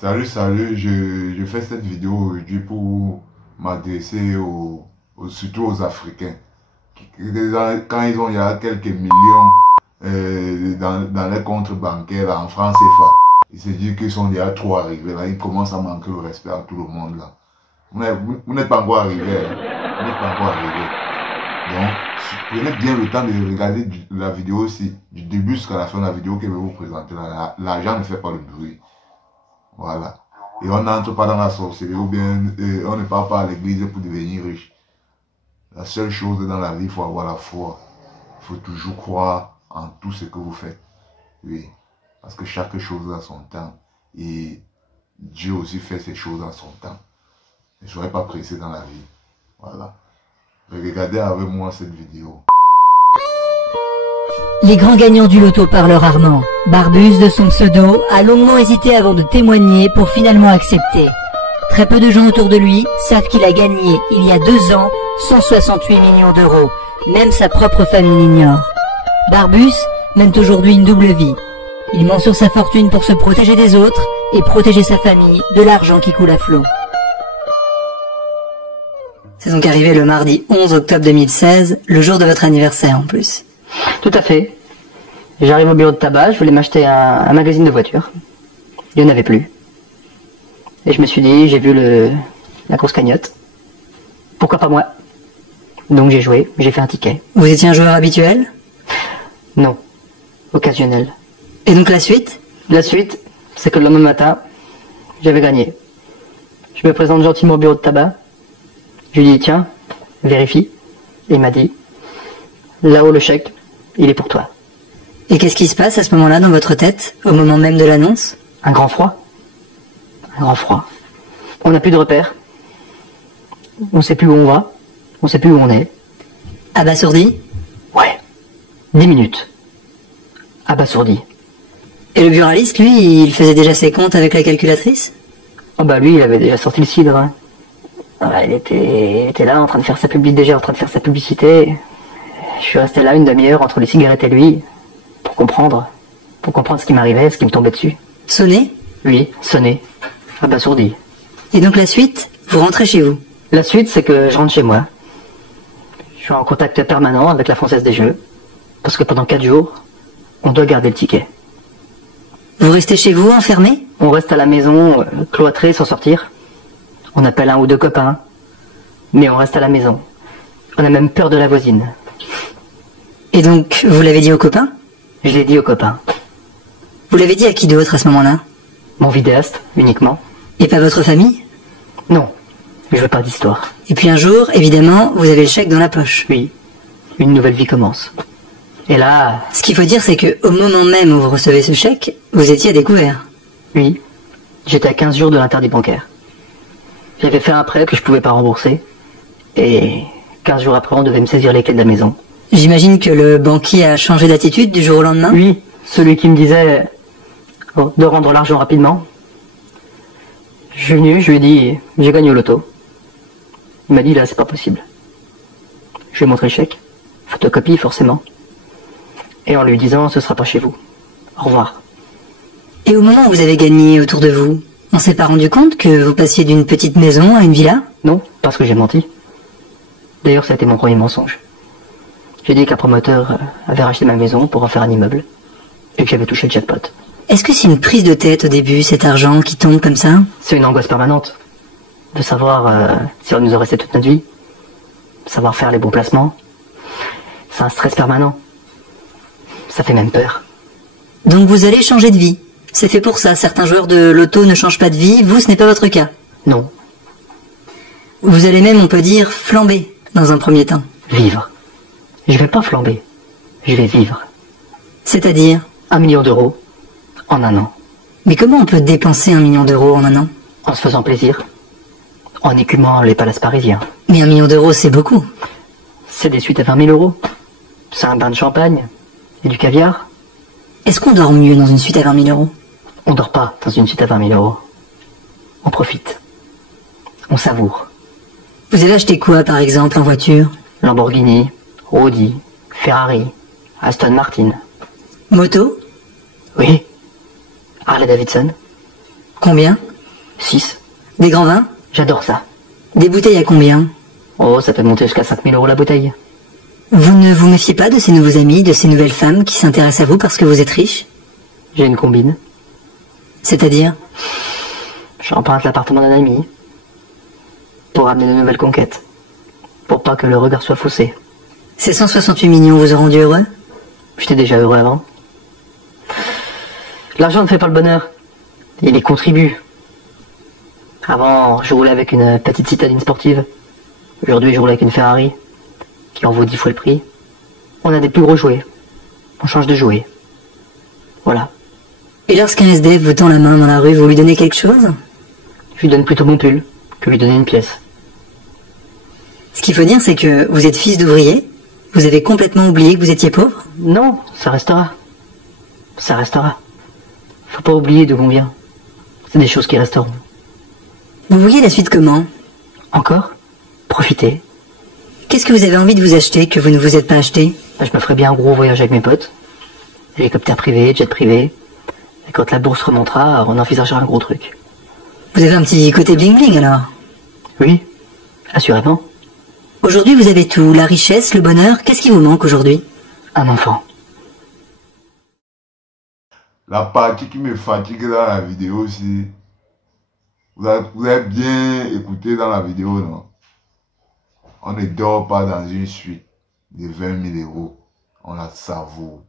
Salut, je fais cette vidéo aujourd'hui pour m'adresser surtout aux Africains. Quand il y a quelques millions dans les comptes bancaires là, en francs CFA, ils se disent qu'ils sont déjà trop arrivés là, ils commencent à manquer le respect à tout le monde là. Vous n'êtes pas encore arrivé, hein? Vous n'êtes pas encore arrivé. Donc, prenez bien le temps de regarder la vidéo aussi, du début jusqu'à la fin de la vidéo que je vais vous présenter. L'argent ne fait pas le bruit. Voilà. Et on n'entre pas dans la sorcellerie ou bien on ne part pas à l'église pour devenir riche. La seule chose dans la vie, il faut avoir la foi. Il faut toujours croire en tout ce que vous faites. Oui. Parce que chaque chose a son temps. Et Dieu aussi fait ses choses à son temps. Ne soyez pas pressé dans la vie. Voilà. Regardez avec moi cette vidéo. Les grands gagnants du loto parleur Armand. Barbus, de son pseudo, a longuement hésité avant de témoigner pour finalement accepter. Très peu de gens autour de lui savent qu'il a gagné, il y a 2 ans, 168 millions d'euros. Même sa propre famille l'ignore. Barbus mène aujourd'hui une double vie. Il ment sur sa fortune pour se protéger des autres et protéger sa famille de l'argent qui coule à flot. C'est donc arrivé le mardi 11 octobre 2016, le jour de votre anniversaire en plus. Tout à fait. J'arrive au bureau de tabac, je voulais m'acheter un magazine de voiture. Il n'y en avait plus. Et je me suis dit, j'ai vu la grosse cagnotte. Pourquoi pas moi? Donc j'ai joué, j'ai fait un ticket. Vous étiez un joueur habituel? Non, occasionnel. Et donc la suite? La suite, c'est que le lendemain matin, j'avais gagné. Je me présente gentiment au bureau de tabac. Je lui dis, tiens, vérifie. Et il m'a dit, là-haut le chèque, il est pour toi. Et qu'est-ce qui se passe à ce moment-là dans votre tête, au moment même de l'annonce? Un grand froid. Un grand froid. On n'a plus de repères. On sait plus où on va. On sait plus où on est. Abasourdi? Ouais. 10 minutes. Abasourdi. Et le buraliste, lui, il faisait déjà ses comptes avec la calculatrice? Oh bah lui, il avait déjà sorti le cidre. Hein. Ah, il était là en train de faire sa publicité. Je suis resté là une demi-heure entre les cigarettes et lui pour comprendre ce qui m'arrivait, ce qui me tombait dessus. Sonné? Oui, sonné. Abasourdi. Et donc la suite, vous rentrez chez vous? La suite, c'est que je rentre chez moi. Je suis en contact permanent avec la Française des Jeux, parce que pendant 4 jours, on doit garder le ticket. Vous restez chez vous, enfermé? On reste à la maison, cloîtré, sans sortir. On appelle 1 ou 2 copains, mais on reste à la maison. On a même peur de la voisine. Et donc, vous l'avez dit aux copains? Je l'ai dit aux copains. Vous l'avez dit à qui d'autre à ce moment-là? Mon vidéaste, uniquement. Et pas votre famille? Non, je veux pas d'histoire. Et puis un jour, évidemment, vous avez le chèque dans la poche. Oui, une nouvelle vie commence. Et là... Ce qu'il faut dire, c'est que au moment même où vous recevez ce chèque, vous étiez à découvert. Oui, j'étais à 15 jours de l'interdit bancaire. J'avais fait un prêt que je pouvais pas rembourser. Et 15 jours après, on devait me saisir les clés de la maison. J'imagine que le banquier a changé d'attitude du jour au lendemain? Oui, celui qui me disait de rendre l'argent rapidement. Je suis venu, je lui ai dit, j'ai gagné au loto. Il m'a dit, là, c'est pas possible. Je lui ai montré le chèque. Photocopie, forcément. Et en lui disant, ce sera pas chez vous. Au revoir. Et au moment où vous avez gagné autour de vous, on s'est pas rendu compte que vous passiez d'une petite maison à une villa? Non, parce que j'ai menti. D'ailleurs, ça a été mon premier mensonge. J'ai dit qu'un promoteur avait racheté ma maison pour en faire un immeuble. Et que j'avais touché le jackpot. Est-ce que c'est une prise de tête au début, cet argent qui tombe comme ça? C'est une angoisse permanente. De savoir si on nous en restait toute notre vie. Savoir faire les bons placements. C'est un stress permanent. Ça fait même peur. Donc vous allez changer de vie. C'est fait pour ça. Certains joueurs de loto ne changent pas de vie. Vous, ce n'est pas votre cas. Non. Vous allez même, on peut dire, flamber dans un premier temps. Vivre. Je vais pas flamber. Je vais vivre. C'est-à-dire? 1 million d'euros en 1 an. Mais comment on peut dépenser 1 million d'euros en 1 an? En se faisant plaisir. En écumant les palaces parisiens. Mais 1 million d'euros, c'est beaucoup. C'est des suites à 20 000 euros. C'est un bain de champagne. Et du caviar. Est-ce qu'on dort mieux dans une suite à 20 000 euros? On dort pas dans une suite à 20 000 euros. On profite. On savoure. Vous avez acheté quoi, par exemple, en voiture? Lamborghini, Audi, Ferrari, Aston Martin. Moto? Oui. Harley Davidson. Combien? 6. Des grands vins? J'adore ça. Des bouteilles à combien? Oh, ça peut monter jusqu'à 5000 € la bouteille. Vous ne vous méfiez pas de ces nouveaux amis, de ces nouvelles femmes qui s'intéressent à vous parce que vous êtes riche? J'ai une combine. C'est-à-dire? J'emprunte l'appartement d'un ami. Pour amener de nouvelles conquêtes. Pour pas que le regard soit faussé. Ces 168 millions vous ont rendu heureux? J'étais déjà heureux avant. L'argent ne fait pas le bonheur. Il y contribue. Avant, je roulais avec une petite citadine sportive. Aujourd'hui, je roule avec une Ferrari, qui en vaut 10 fois le prix. On a des plus gros jouets. On change de jouet. Voilà. Et lorsqu'un SDF vous tend la main dans la rue, vous lui donnez quelque chose? Je lui donne plutôt mon pull, que lui donner une pièce. Ce qu'il faut dire, c'est que vous êtes fils d'ouvrier. Vous avez complètement oublié que vous étiez pauvre? Non, ça restera. Ça restera. Faut pas oublier d'où on vient. C'est des choses qui resteront. Vous voyez la suite comment? Encore? Profiter. Qu'est-ce que vous avez envie de vous acheter que vous ne vous êtes pas acheté? Je me ferais bien un gros voyage avec mes potes. Hélicoptère privé, jet privé. Et quand la bourse remontera, on envisagera un gros truc. Vous avez un petit côté bling-bling alors? Oui, assurément. Aujourd'hui vous avez tout, la richesse, le bonheur. Qu'est-ce qui vous manque aujourd'hui? Un enfant. La partie qui me fatigue dans la vidéo, c'est... Vous avez bien écouté dans la vidéo, non? On ne dort pas dans une suite de 20 000 €. On la savoure.